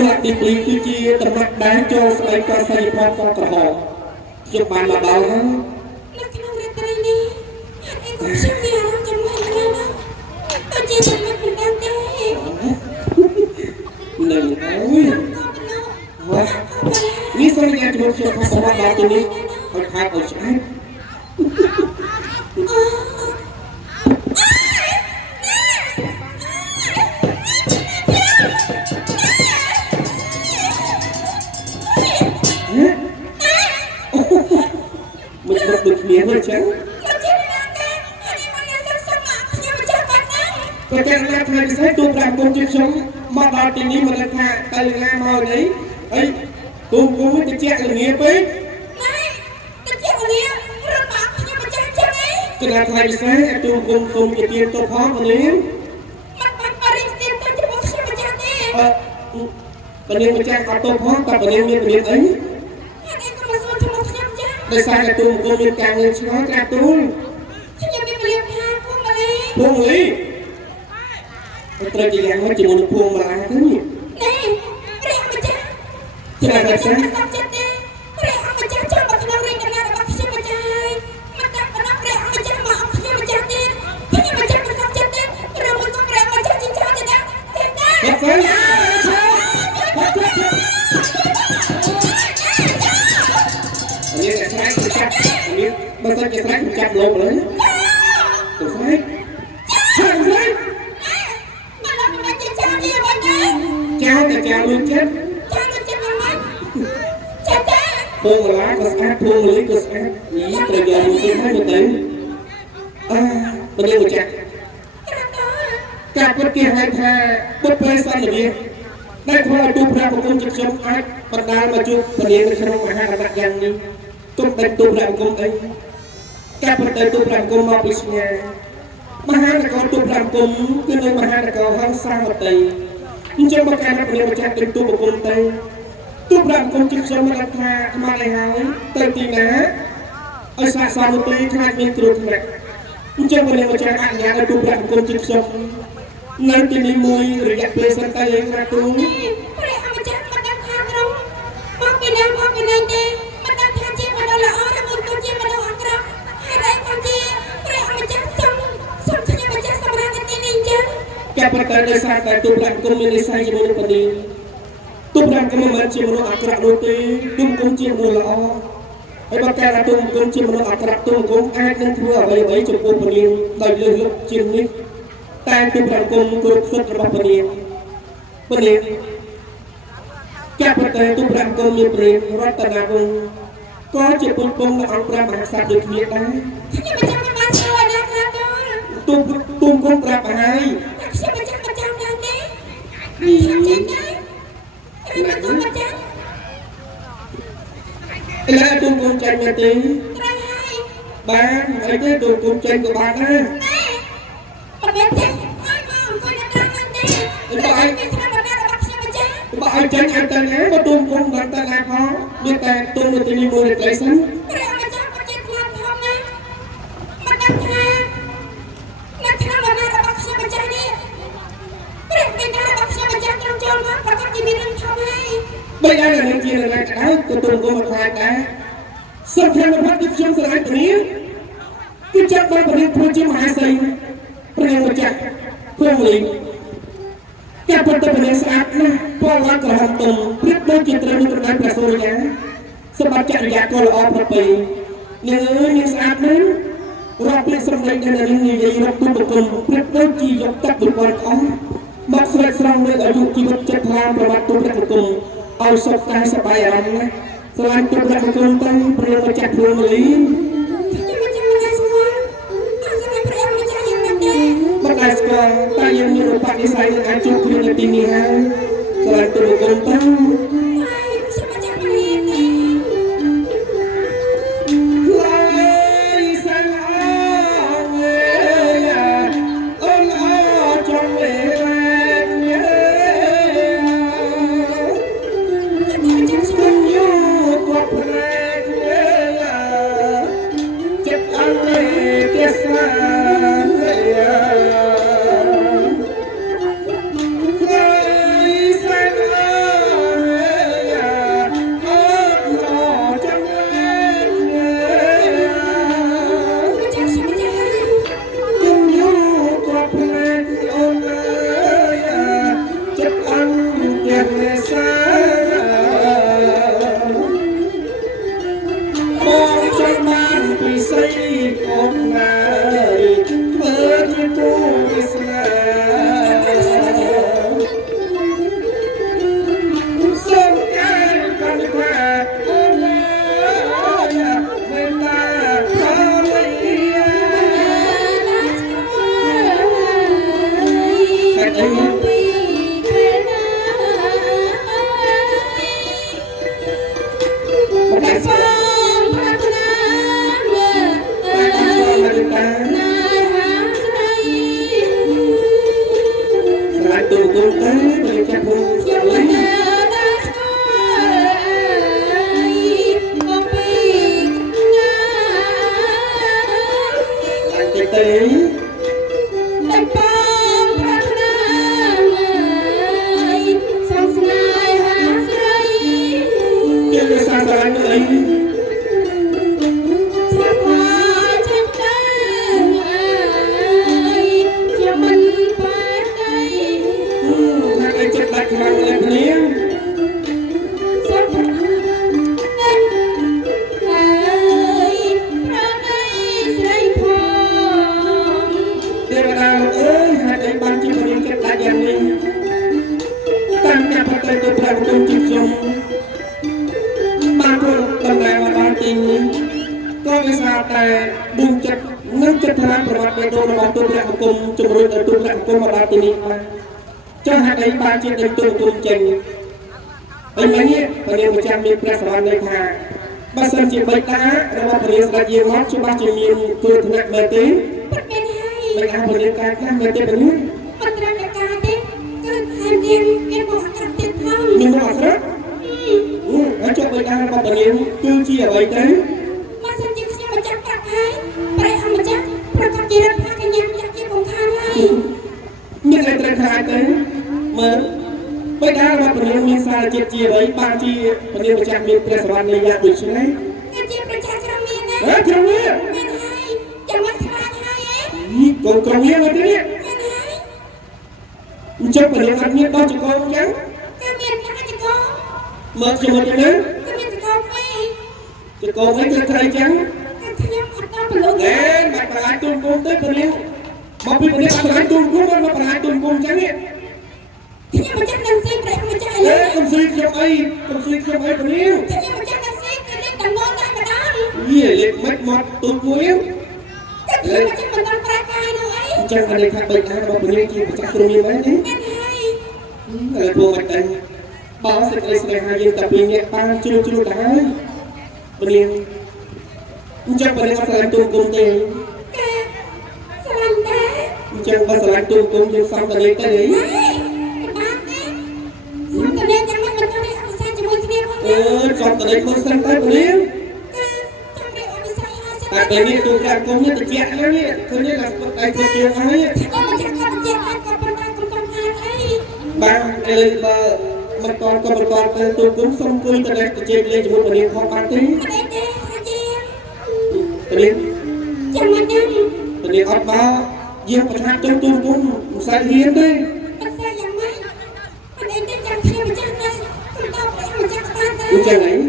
là đi đi cứ chia tầm mặt đáng cho sợi co xây phong con cờ hồ chụp bàn mà bao hết đừng nói nghĩ sao nghe chúng tôi không có bao tôi đi phải khai ở chỗ hết mình được miếng rồi chứ có chắc là thầy sẽ tu làm công việc sống mà vào tình ý mà là thà tay là mò đấy ấy tu cũng biết chắc là nghĩa với cái là thầy sẽ tu cùng cùng cái tiền tu khó mà đấy còn nếu mà cha có tu khó ta còn nếu như cái việc ấy tại sao là tu cùng việc càng người khó cha tu buông lý tôi chỉ rằng nó chỉ một buông mà là thế nhỉ chứ là tại sao bây giờ cái sách chặt lộn đấy tôi sách cháu thì cháu luôn chết buông lá có sát buông lý có sát ý từ giờ một tiếng hai một tiếng bây giờ một chặt cặp bất kỳ hai thà bất phê xanh là gì đây thôi là tu ra một công chức sống ai bắt đầu mà chụp và điện cái không mà hai là đặt dàn đi công đánh tu ra một công ấy các vấn đề tu làm công mọc lịch nhà mà hai là con tu làm công cái nơi mà hai là con hăng xa một tỷ nhưng trong bậc hai là con một trang tu một công tây tu làm công chức sống mà thà mà lại hái tây tì ná ở xa xa một tí khai miên cột này nhưng trong một trang ăn nhà là tu làm công chức sống nơi tìm đi mùi rồi dạy về sân tay lên ra tu các bạn dari saat itu bukan komunikasi dengan padi, tu bukan komunikasi dengan akhirat nanti, tu kunci dengan bakal tu kunci dengan akhirat tu kung ai dan semua bayi-bayi cukup padi dari leluk cini, tapi tu bukan komunikasi dengan padi, các bạn itu bukan komunikasi rata kung, có chỉ pun kung dengan bahasa dunia dah, tu kung berapa hari là tôi con trai nhà tí ba mấy cái tôi con trai của bà đó bà ai tránh anh ta nhé mà tôi con bạn ta là khó biết ta tôi một tình yêu được lấy sẵn bây giờ là những chuyện là cái của tôi có một hai cái sau khi mà phát triển trong thời đại này cái chắc ba phần thôi chứ mà xây phần một chắc không liền cái phần tập này sát na qua lá cờ hồng tùng biết đôi chuyện trời như cái đại sôi nhá sau bắt chặn giặc coi là ở bì nhưng sát đến rồi biết xong đây là những gì nó tu bực cùng biết đôi chi dọc tắt bực còn có mặc dù xong đây ở dụng chi vật chất tham và bắt tu bực cùngเอาศพตายสบายอะไรนะสลายตัวจากคนตั้งเปลี่ยนมาจากดวงลีมันได้สกอร์ตายยังมีรูปปัจจัยในการจุกเรียนตีนี้ฮะสลายตัวคนตั้ง tu cũng tới bây giờ cũng lấy cái tế cái sao sao anh ấy mang lên tiếng Điều nào ơi hai anh ban chỉ có những cái lá dần đi tăng nhập vào tay tôi làm công trình dùng ban tôi tầm này mà ban tình có cái sao tại buông chất nâng chất thang của mặt bê đô là bọn tôi làm công chung rồi tôi làm công mà ban tình cho hai anh ban chỉ đánh tôi công trình ấy mấy nhé và điều 100 miền Bắc Sài này thà ba sân chỉ bảy đá là ba phần là gì mót cho ba chỉ miền tôi thằng này mê tí mấy anh phần liên can khác mê tí bên nước nhưng mà hết ở chỗ bảy đá ba phần liên cứ chi ở bảy đấy nhưng lại trai khai tới mà bây giờ là phần liên miền xa chết chia với ba chi phần liên 100 miền Bắc Sài này dạng được chứ đấy trong miền còn còn miền là thế nhé trong phần liên ăn miền đó chỉ có trắng mở chỉ một cái nữa chỉ có mấy cái thay trắng để mặt phải lại tuôn cung tới phần liên mà bị phần liên phải lại tuôn cung mà phải lại tuôn cung trắng nhé không suy không ai phần liên gì liệt mất một tuôn cuối chẳng phải để khác bệnh ai mà phần liên chỉ phải chắc phần liên mấy đấy là buồn mặt đây bảo sẽ lấy xe hai dân tập viên nhẹ ba chưa đá phần liên chẳng phần liên phải làm tuôn cung tiền chẳng phải làm tuôn cung nhưng xong phần liên tới đấy xong tới đây không sang tới phần liên tại cái này tôi làm công như tự chạy đó nhé không như là tay tôi kia nói ba đây ba mặt con tôi cũng xong tôi từ đây từ trên lên chỉ muốn phần liên không bán tí phần liên ớt ba riêng phần hai trong tôi cũng sai hiến đấy cũng chẳng ấy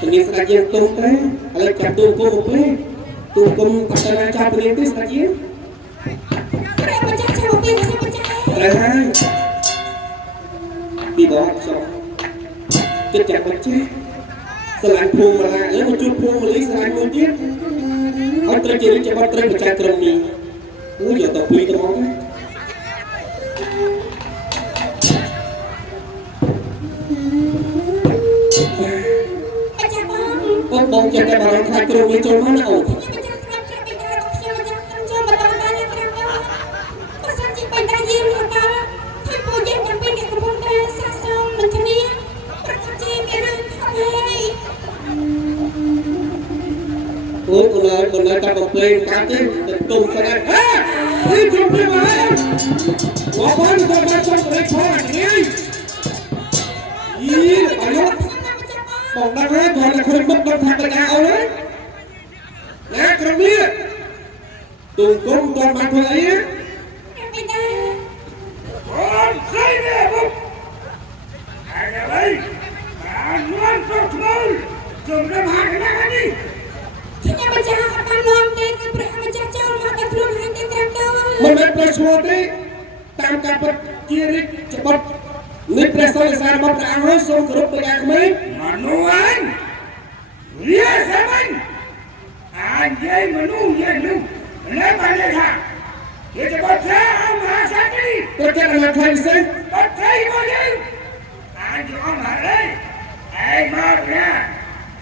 phần liên sẽ riêng tôi đấy là chặt tôi cũng một cái tôi cũng tập ra cho phần liên tới sẽ riêng là hai bị bỏ xong chết chặt bật chết sờ lại phù mà lại lấy một chút phù mà lấy sờ lại một tiết ông trai chỉ lấy cho bắt trai một chai trồng mì ui giờ tao quý tao món con bông cho cái bà đang khai trồng mì trồng nó nào ôi còn lại ta bọc lên cá chứ tùng cái này đi chung đi mà bỏ bán cho ba trăm cái này thôi nghe ý là phải không bọc đang hết còn là khơi mất đang thằng cái nào đấy nè trong đi tùng cũng toàn bán thôi ấy còn xây nè bụng ai nè đây mà ngoan cho chúng tôi dùng đem hàng cái này đi mình đã press một đi tam cặp chia đi chụp người press rồi sao mà đã hơi xong group với anh mấy mà nu anh nhớ xem anh dây mà nu lấy bàn lên hả để cho bớt thế ông hạ sát đi tôi chắc là thầy sẽ bớt thế bao nhiêu anh cho ông hạ đấy anh mở ra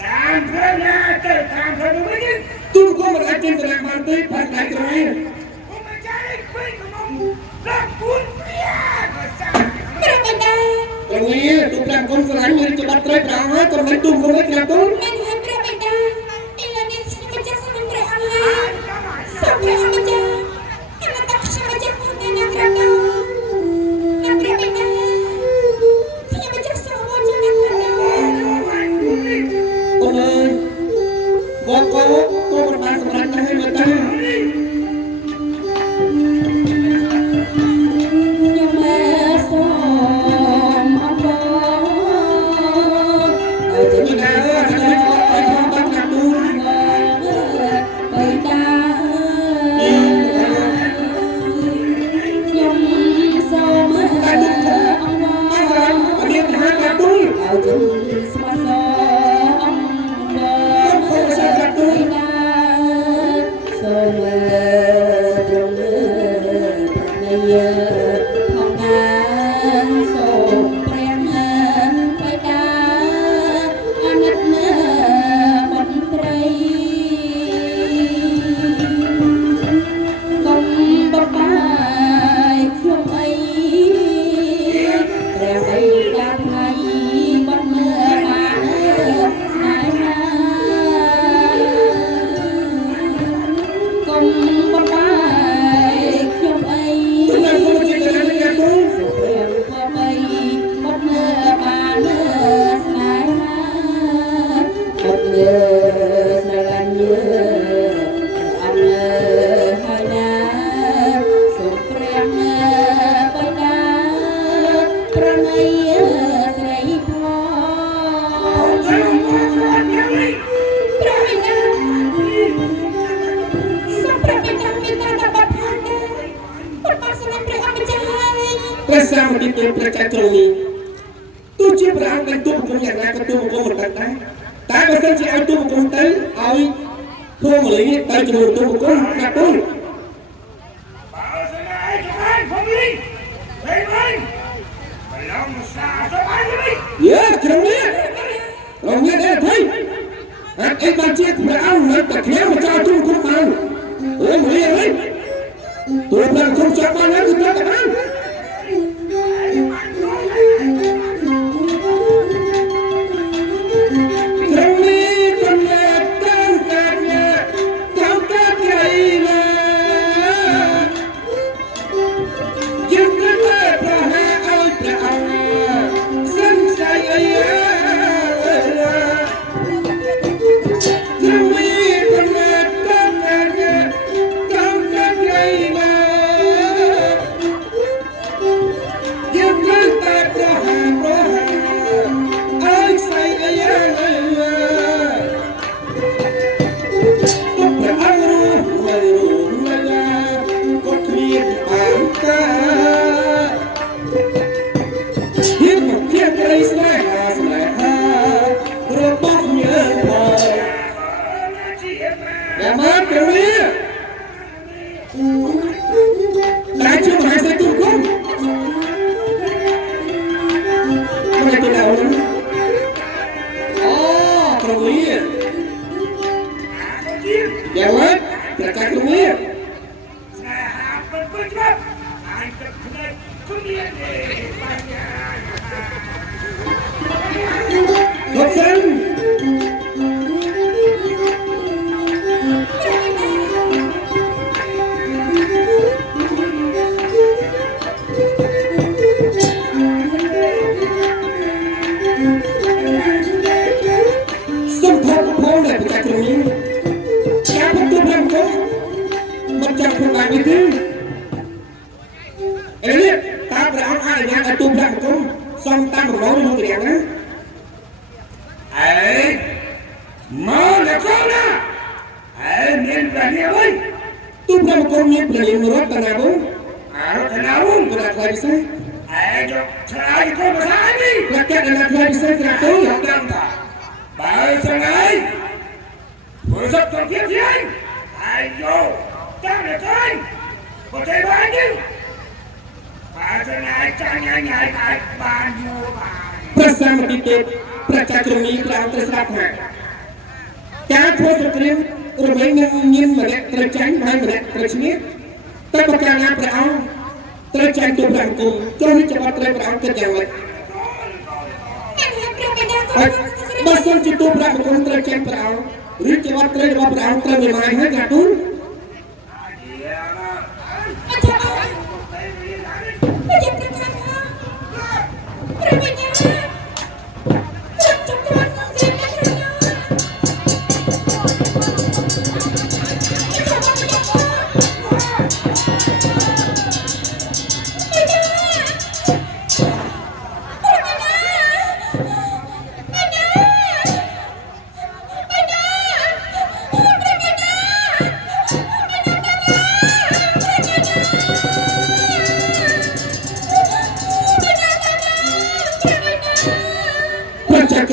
tam thế nha tới tam thế đúng không tôi có một anh trên tờ lạc bàn tay phải lại rồi ព្រះបិតា ตรงนี้ตูปรางกรมสลายมือจะบัดไตรปราให้ตรงนั้นตุ้มกรมให้กระตุ้น មានហើយព្រះបិតាឥឡូវនេះខ្ញុំម្ចាស់សំព្រះអង្គហើយសូមព្រះអង្គម្ចាស់អនុតាខ្ញុំម្ចាស់ផងណាព្រះបិតាណាព្រះបិតាខ្ញុំម្ចាស់សូមអរគុណណាព្រះបិតា ตรงนี้บอกก็ประมาณสำรันให้มาตั้ง ខ្ញុំមកសូមអរគុណឲ្យជា นี่ អ្នក นะจะได้ไปทำตั้งกระตุ้น បិតាខ្ញុំសូមអរគុណ ไม่สลายอันนี้หากระตุ้น ឲ្យជាស្មោះសរអង្គបិតាសូមទ្រង់ប្រណីផងណាសូមព្រះបិតាអនិតណាបុត្រី កុំបបាយខ្ញុំអីព្រះបិតាថ្ងៃបាត់មើលបានស្នេហាកុំបបាយខ្ញុំអី ตุ้มกรมจะกระตุ้นกระตุ้น សុព្រះបបៃបាត់មើលបានស្នេហាបាត់មើលស្រឡាញ់អត់មើលហើយណាសូមព្រះបិតាប្រណីស្រីផងព្រះបិតាសូមព្រះបិតាមានតាដល់បាត់ផងដែរប្របាសនាព្រះអម្ចាស់ហើយ ព្រះសាមតិទូប្រចាត្រង់នេះទោះជាព្រះអង្គបានទូបង្គំយ៉ាងណាក៏ទូបង្គំមិនដឹងដែរតែបើសិនជាឲ្យទូបង្គំទៅឲ្យភួងលីទៅជាមួយទូបង្គំកระตุ้น Bảo sẽ này cho anh không đi Lên anh Mày lòng xa cho anh đi เยอะตรงนี้ตรงนี้ได้ที่ไอ้บางเจี๊ยบเราเอาเงินแต่เที่ยวมาจ่ายตู้คุ้มมันเฮ้ยมึงเรียกเลยตัวเราคงจับมาแล้วคือตัวกันตรงนี้ตรงนี้ตั้งกันเนี่ยตั้งกันใหญ่เลยยึดกันเลยเพราะหาเอาแต่เอาสั้นใจไอ้เอ้ย Hãy Dạ mất, là cắt luôn á. Học sinh. Xung phong phong này của cắt luôn á. Các bạn tôi làm không mình chẳng không làm gì chứ em biết ta phải ăn ai nhà ta tôi làm không xong ta một nói luôn cái á ấy mà là con à ấy nên là nhiều ấy tôi làm con nghiệp là những người rất là bố à thế nào luôn tôi là thầy sai ấy cho thầy con mà sai đi là cái là thầy sai là tôi không đăng cả bà sao ấy vừa sắp còn kiếp gì anh ai vô ta là con có thể bán chứ bà sao này cha nhảy nhảy tại bàn vô bà ព្រះសាមតិទេពប្រជាក្រមីព្រះអង្គត្រូវស្ដាប់ថាការធ្វើសង្គ្រាមរមែងនឹងមានម្នាក់ត្រូវចាញ់ហើយម្នាក់ត្រូវឈ្នះតែប្រការណាព្រះអង្គ ត្រូវចាញ់ទូប្រាំគុំចូលនេះច្បាប់ត្រូវប្រអងគិតយ៉ាងម៉េចហើយបើសិនជាទូប្រាំគុំត្រូវចាញ់ប្រអងឬច្បាប់ត្រូវរបស់ប្រអងត្រូវមានម៉ាយហើយកាទូន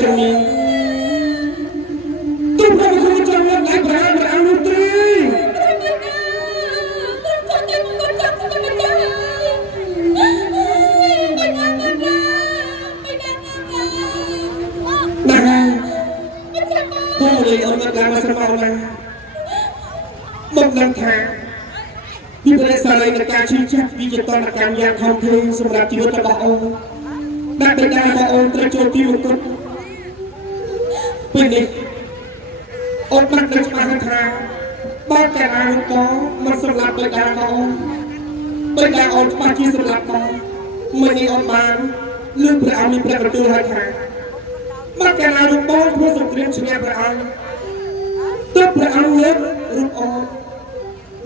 ក្រមីទូប្រាំគុំចង់មកដៃប្រអងនោះត្រីពួកលេអូនមកឡើងមកស្រមោលណាមកដឹងថាពីប្រទេសសារីនៃការឈឺចាប់ពីចតនកម្មយ៉ាងធំធេងសម្រាប់ជីវិតរបស់អូនដែលបិតារបស់អូនត្រូវចូលទីមង្គលពេលនេះអូនបានដឹងច្បាស់ថាបើកាលណាបងមិនសម្លាប់បិតារបស់អូនបិតាអូនច្បាស់ជាសម្លាប់បងមិននេះអូនបានលឺព្រះអង្គមានព្រះបន្ទូលហើយថាបើកាលណាបងធ្វើសង្គ្រាមឈ្នះព្រះអង្គទើបព្រះអង្គលើករូបអូន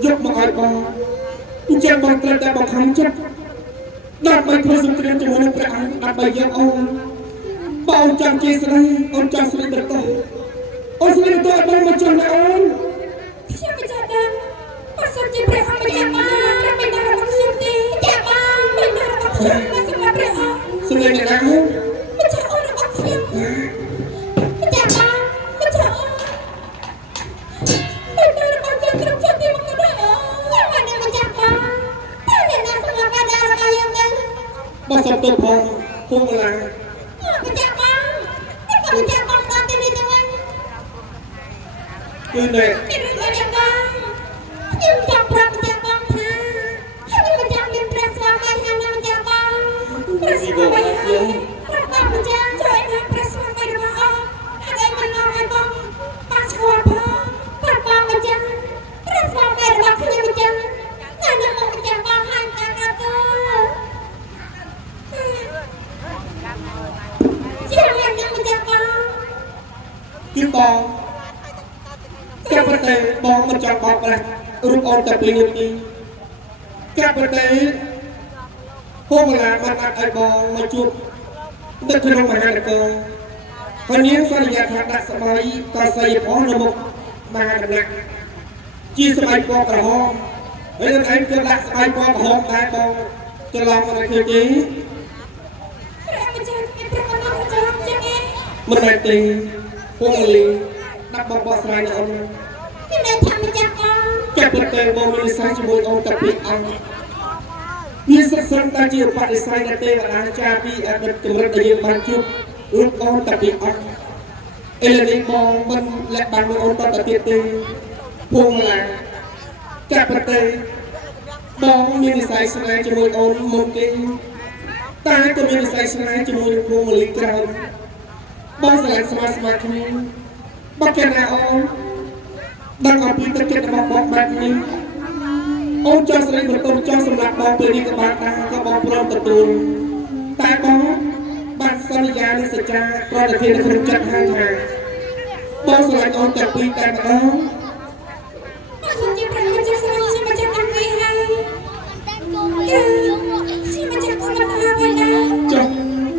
យកមកឲ្យបងអញ្ចឹងបងត្រូវតែបង្ខំចិត្តដើម្បីធ្វើសង្គ្រាមជាមួយនឹងព្រះអង្គដើម្បីយកអូនបងចង់ជាស្រីអូនចង់ស្រីបន្តអូនស្រីបន្តឲ្យបងមកចង់ណាអូនខ្ញុំមិនចាំដឹងបើសិនជាព្រះអង្គមិនចាំបងព្រះបិតារបស់ខ្ញុំទេចាំបងបិតារបស់ខ្ញុំមិនសម្រាប់ព្រះអង្គស្រីអ្នកណាមិនចាំអូនរបស់ខ្ញុំមិនចាំបងមិនចាំអូនបិតារបស់ខ្ញុំគ្រប់ចិត្តទីមកដល់អូនខ្ញុំមិនចាំបងតែអ្នកណាសម្រាប់បិតារបស់ខ្ញុំនឹងបើសុំទោសផងពុំឡាមិនចាំបងមិនចាំបងតាមទីនេះទៅវិញគឺនេះមិនចាំបងខ្ញុំចាំប្រាប់មិនចាំបងថាខ្ញុំមិនចាំមានព្រះស្វាមីហើយមិនចាំបងព្រះស្វាមីហើយប្រាប់បងមិនចាំជួយដល់ព្រះស្វាមីរបស់អូនហើយមិននាំឲ្យបងប៉ះស្គាល់ផងប្រាប់បងមិនចាំព្រះស្វាមីរបស់ខ្ញុំមិនចាំហើយនឹងមិនចាំបងហើយតាមទៅជាមាននឹងមិនចាំបងគឺបងកាប់ប្រទេសបងមិនចង់បោកប្រាស់រូបអូនតែពីនេះទីកាប់ប្រទេសហូមឡាបានអត់ឲ្យបងមកជួបនៅក្នុងមហានគរហើយនាងសន្យាថាដាក់ស្បៃតស័យផងនៅមុខមហាដំណាក់ជាស្បៃពណ៌ក្រហមហើយនឹងឯងក៏ដាក់ស្បៃពណ៌ក្រហមដែរបងច្រឡំអត់ឃើញទេមិនមែនទេពួកលីដាក់បងបោះស្រាយអូនខ្ញុំនឹងថាមិនចាំបងចាប់ប្រកែបងមាននិស្ស័យជាមួយអូនតែពីអង្គវាសិក្សាតែជាបដិស័យនៃទេវតាចាពីអតីតកម្រិតដែលយើងបានជួបរូបអូនតែពីអង្គឥឡូវនេះបងមិនលះបានអូនតទៅទៀតទេពួកឡាចាប់ប្រកែបងមាននិស្ស័យស្នេហ៍ជាមួយអូនមុនគេតែក៏មាននិស្ស័យស្នេហ៍ជាមួយនឹងពួកលីក្រោយបងស្រឡាញ់ស្មារតីគ្នាបើកាលណាអូនដឹងអំពីទឹកចិត្តរបស់បងបែបនេះអូនចង់ស្រីបន្តចង់សម្រាប់បងពេលនេះក៏បានដែរក៏បងព្រមទទួលតែបងបានសន្យានឹងសច្ចាប្រតិធាននៅក្នុងចិត្តហើយថាបងស្រឡាញ់អូនតែពីតែម្ដងបើសិនជាព្រះមិនជាស្រឡាញ់ខ្ញុំមិនចាំបានវិញហើយខ្ញុំមិនចាំអូនមកហើយណាចុះ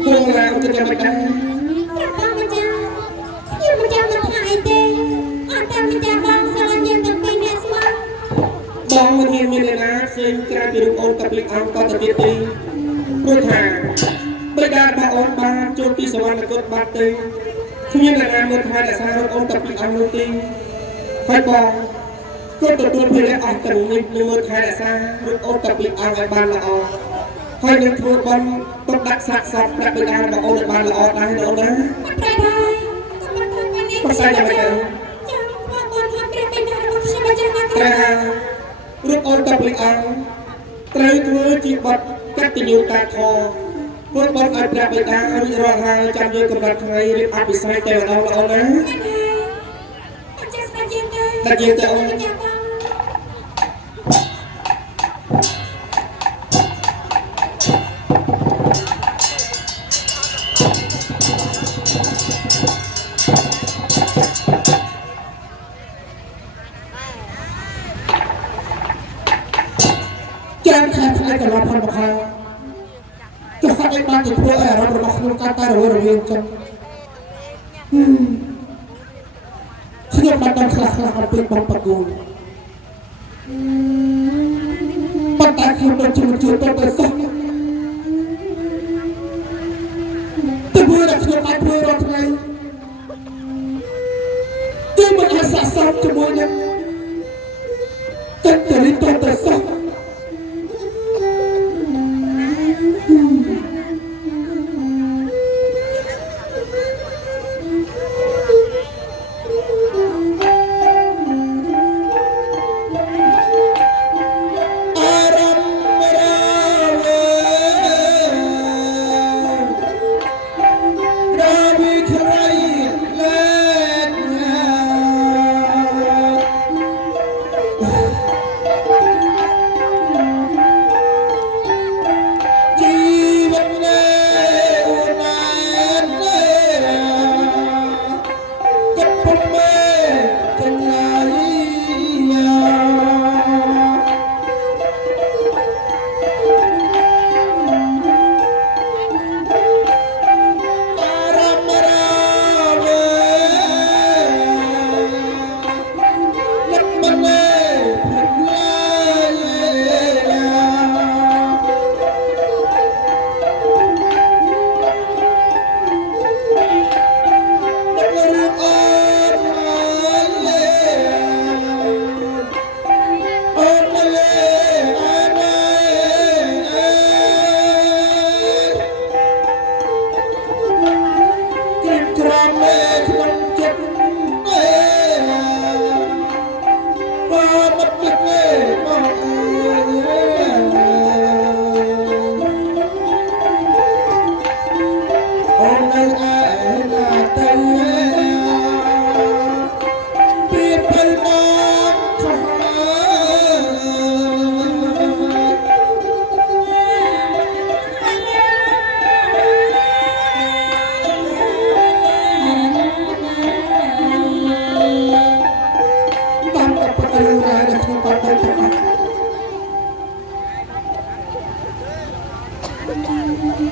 ពួកឡាអូនจะមិនដែរបងមិនមានអ្នកណាផ្សេងក្រៅពីរូបអូនតាពីអង្គតទៅទៀតទេព្រោះថាបិតារបស់អូនបានចូលពីសវណ្ណគតបាត់ទេគ្មានអ្នកណាមើលថែរក្សារូបអូនតាពីអង្គនោះទេហើយបងក៏ទទួលភារៈអស់ទាំងនេះនឹងមើលថែរក្សារូបអូនតាពីអង្គឲ្យបានល្អហើយនឹងធ្វើបន់ទុកដាក់សាកសពប្រាក់បិតារបស់អូនឲ្យបានល្អដែរអូនណាប្រសើរយ៉ាងម៉េចតែរូបអូនតាពីអង្គ ត្រូវធ្វើជាបទកតញ្ញូតាធម៌ធ្វើបទឲ្យព្រះបិតារួចរាល់ហើយចាំយើងកម្រិតថ្ងៃរៀបអភិសេកតែម្ដងល្អណាតែយើងទៅអូនចាំខាងថ្ងៃកន្លងផុនបខាចុះហេតុអីបានទៅធ្វើឲ្យអារម្មណ៍របស់ខ្ញុំកាន់តែរវើរវាងចឹងខ្ញុំបានដឹងខ្លះៗអំពីបងប្រគូប៉ុន្តែខ្ញុំមិនជួយទៅសោះទៅធ្វើដល់ខ្ញុំបានធ្វើរាល់ថ្ងៃគឺមិនអាចស័ក្តិសមជាមួយនឹងទឹកទៅរីកទៅសោះ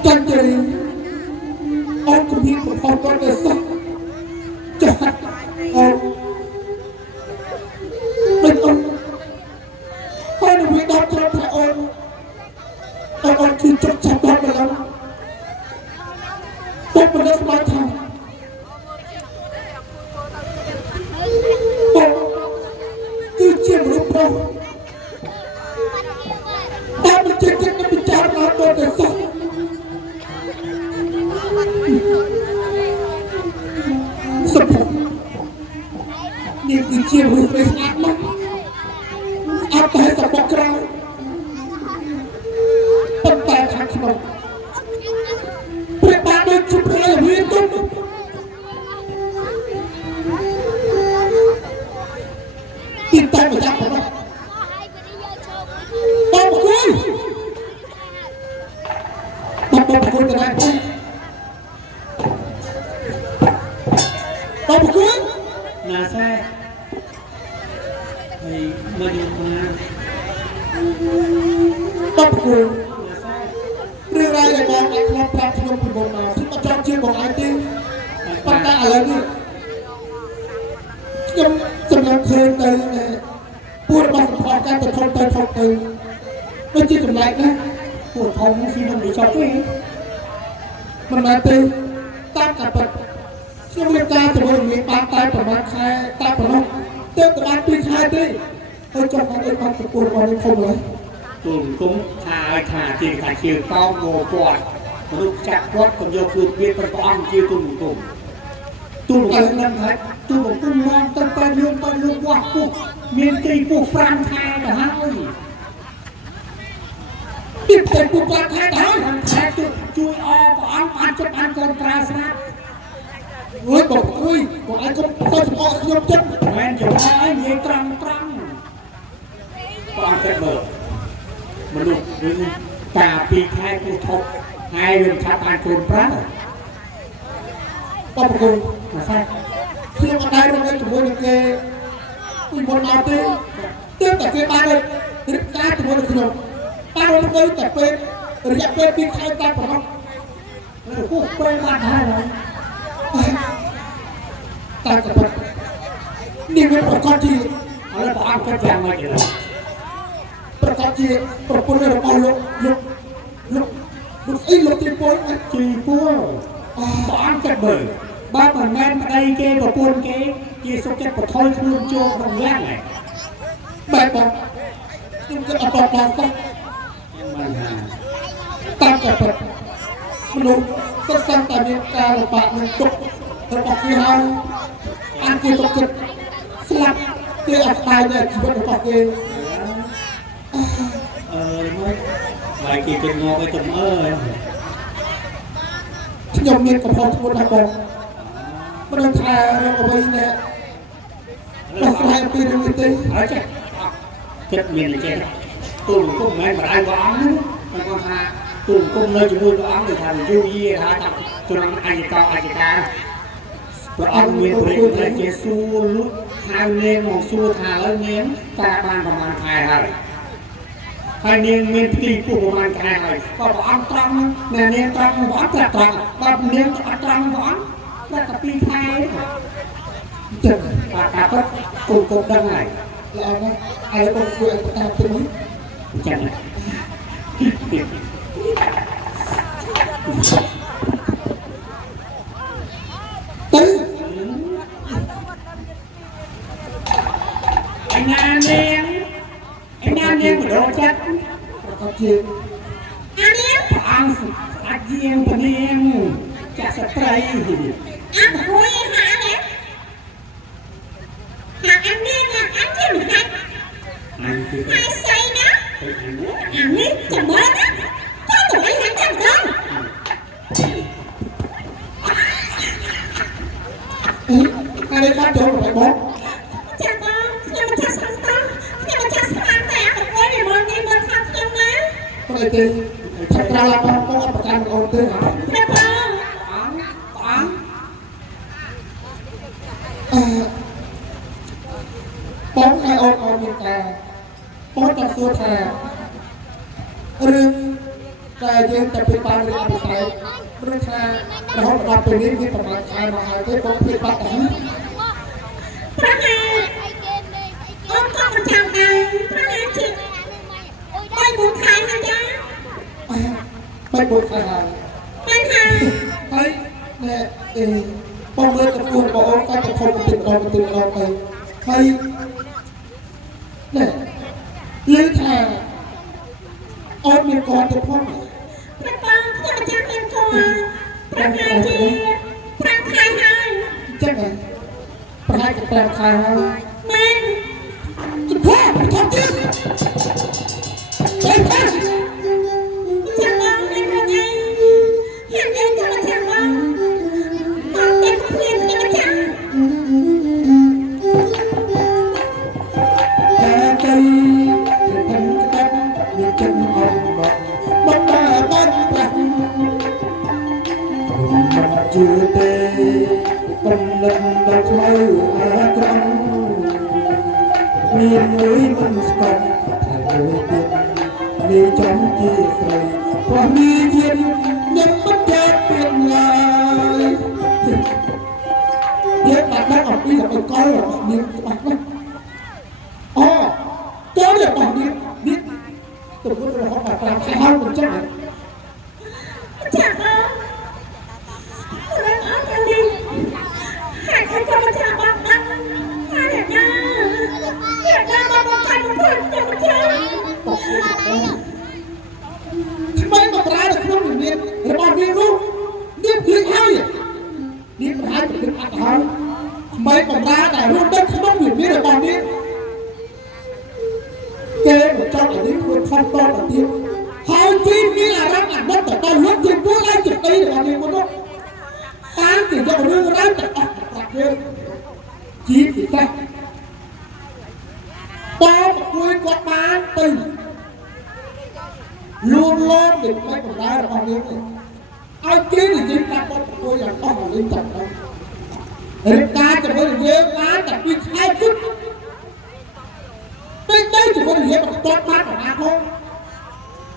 จันเจริญออกคุณพี่ของพ่อก็ได้สักจะหัดออกเป็นองค์ให้หนูวิดาครอบพระองค์เอาออกคือจบชาบอนมาแล้วบอกมาแล้วสบายทางบอกคือเชี่ยมรูปเราตามมันเจ๊กๆเป็นจานน้ำตัวแต่สักสมบูรณ์นี่คือเชี่ยมรูปในสะอาดมากอาบแต่สับปะกราวปันแต่ทางขนมเปรียบปานโดยชุบเรือเวียนต้นติดตามมาจากผมว่าบอกคุยบอกคุยกันได้บอกคุยนาแซ่ไอ้มาดูมาบอกคุยเรื่องอะไรบอกไอ้ครอบครัวที่เราพูดมาที่มาจองเชื่อบอกไอ้ติ้งปัญหาอะไรนี่ยังสำนักเคยเตยไงพูดมาพอการแต่ทนเตยทนเตยไม่ใช่กำไรนะปวดท้องที่มันไม่ชอบตัวเองมันมาเตยตั้งกับปัดช่วงเวลาจะมาเรียนปานตายประมาณใครตายประมาณเต้นประมาณปีใครเต้ไอ้จงมาไอ้ความปวดมาในคมเลยตุ่มคุ้มขาจริงขาเชียวต้องโง่ปวดลูกจักรถกับโยกลูกเวียนประกอบเชียวตุ่มอะไรนั่นครับตุ่มมองตั้งแต่ลุงไปลุงวัดปุ๊บเมียนตีปุ๊บฟรังไทยนะฮะ ติดเป็นปุบปับแท้ท้อง แท้ជួយអព្រះអង្គបានជប់អានកូនប្រើស្រាប់ เฮ้ยบอกเฮ้ยบอกไอ้ก็ก็จะบอกยกจับ មែនចំអើនិយាយត្រង់ព្រះអង្គគិតមើលមនុស្សវិញតាពីខែពុទ្ធប់ហើយនឹងថាបានកូនប្រើ บอกกู ណាសាច់ ខ្ញុំអត់ដែររកជាមួយនឹងគេពីមុនមកទេទើបតែគេបានរៀបការជាមួយនឹងខ្ញុំបានរកទៅតែពេលរយៈពេល2ខែតែប៉ុណ្ណោះ ពួកពេលបានហើយ តែក៏ប៉ុណ្ណោះនេះវាប្រកបជា ឥឡូវព្រះអង្គគិតយ៉ាងម៉េចទេ ប្រកបជាប្រពន្ធរបស់លោកអីលោកទីពល ជីពួរព្រះអង្គគិតមើលបើមិនមែនប្តីគេប្រពន្ធគេជាសុខចិត្តប្រថុយខ្លួនចូលក្នុងយ៉ាងហ្នឹង បែបបងខ្ញុំក៏អត់ប្រកបទៅ មិនហា តាមតែប៉ុណ្ណោះមនុស្សសិក្សាតែមានការលំបាកនឹងទុករបស់គេហើយអាចគេទុកចិត្តស្លាប់គេអត់ស្ដាយនៅជីវិតរបស់គេ មកហើយគេគិតងទៅទំអើយ ខ្ញុំមានកំហុសធ្ងន់ណាស់បងមិនដឹងថារកអ្វីណាដោះស្រាយពីរឿងនេះទេ ហើយចេះគិតមានអញ្ចឹងទូលគុំមិនមែនបដៅព្រះអង្គទេគាត់ថាទូលគុំនៅជាមួយព្រះអង្គគឺថាយូរយារហើយថាត្រង់អយកាព្រះអង្គមានព្រះរាជលេជាសួរលុះហៅនាងមកសួរថាឥឡូវនាងតាបានប្រហែលខែហើយនាងមានទីពុះប្រហែលខែហើយក៏ព្រះអង្គត្រង់ណែនាងត្រង់ព្រះអង្គត្រង់បើនាងអត់ត្រង់ព្រះអង្គតែ2ខែ ចឹង បាទការពិតគុំដឹងហើយ ល្អណាស់ហើយបងគួរឲ្យតាមទៅនេះ ចឹង ទៅ ឯណានាងបដូរចិត្ត ប្រកបជា អានេះ ព្រះអង្គអាចយាងពនាងចាក់ស្ត្រី អាហួយហានេះហាអានេះអាជាមិនហា អញគឺ ហើយស្អីណា ទៅអានេះ អានេះចាំមើលណាទៅទៅឲ្យហាចាំដល់ អានេះបានចូលរបស់បង ចាំបងខ្ញុំមិនចាស់ស្អាតខ្ញុំមិនចាស់ស្អាតតែអាប្រពន្ធនេះមកនេះមកថាខ្ញុំណា ព្រោះទេថាក្រៅឡើងបងអត់ប្រកាន់អូនទេហ៎ តែបង បងឲ្យអូនមានការបងតសួរថារឿងតែយើងតែពីបានរឿងអភិបាលឬថារហូតដល់ពេលនេះមានប្រមាណខែមកហើយទេបងពីបាត់ទៅ ប្រហែលអូនក៏មិនចាំដែរប្រហែលជាបាយមួយខែហើយចា បែបមួយខែហើយ មិនហើយ ហើយណែបងមើលទៅគួរបងអូនក៏ទៅខំបន្តិចម្ដងទៅហើយណែលើថាអូនមានកូនទៅផង ប្រពន្ធខ្ញុំមិនចាំមានកូនប្រហែលជា5ខែហើយ ចឹងហ៎ប្រហែលជា5ខែហើយ មែន ជំភាប់ថតទៀតអេថា ចាំបងមិនរញ៉ៃហាក់យើងក៏មិនចាំបងមកតែព្រៀនខ្ញុំមិនចាំ តែទៅខ្ញុំក្តាប់មានចិត្តអត់មកបានប្រាស់មិនជឿទេបំណិនដល់ផ្លូវអាក្រក់មានមួយមិនស្គាល់ថាមួយទៀតនេះចំជាស្រីព្រោះមានទៀតខ្ញុំមិនចាត់ពីឡើយយើងបានដឹងអំពីកកលរបស់នាងច្បាស់ណាស់អូចូលរបស់នាងនេះទៅពុទ្ធរបស់បារាំងហើយមិនចឹង ចាំបងរឿងអត់យ៉ាងនេះហាក់ខ្ញុំក៏មិនចាំបងដឹងហើយណាតែបងមកខាងខ្លួនខ្ញុំមិនចាំ ថ្មីមកប្រើនៅក្នុងវិមានរបស់នាងនោះនាងភ្លេចហើយនាងប្រហែលជាអត់ហើយថ្មីបំរើតែរស់នៅក្នុងវិមានរបស់នាងគេមកចង់ឲ្យនាងធ្វើខំតទៅទៀតហើយ អាណិតទៅដល់លោកជាពួកឯងជាទីរបស់យើងមកបានគេយករឿងរ៉ាវទៅអស់ប្រកាសយើងជីវិតតែបោកគួយគាត់បានទៅលួងលោមដូចមិនបណ្ដារបស់យើងឲ្យគេនិយាយប្រាប់បោកគួយយ៉ាងអស់លេងចាប់ទៅរៀបការជាមួយយើងបានតែពីខែគិតទៅជាមួយយើងមិនទាត់បានប្រមាណផង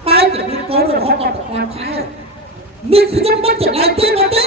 តែជាមានកូនរហូតដល់5ខែនេះខ្ញុំមិនចំណាយទេមកទេ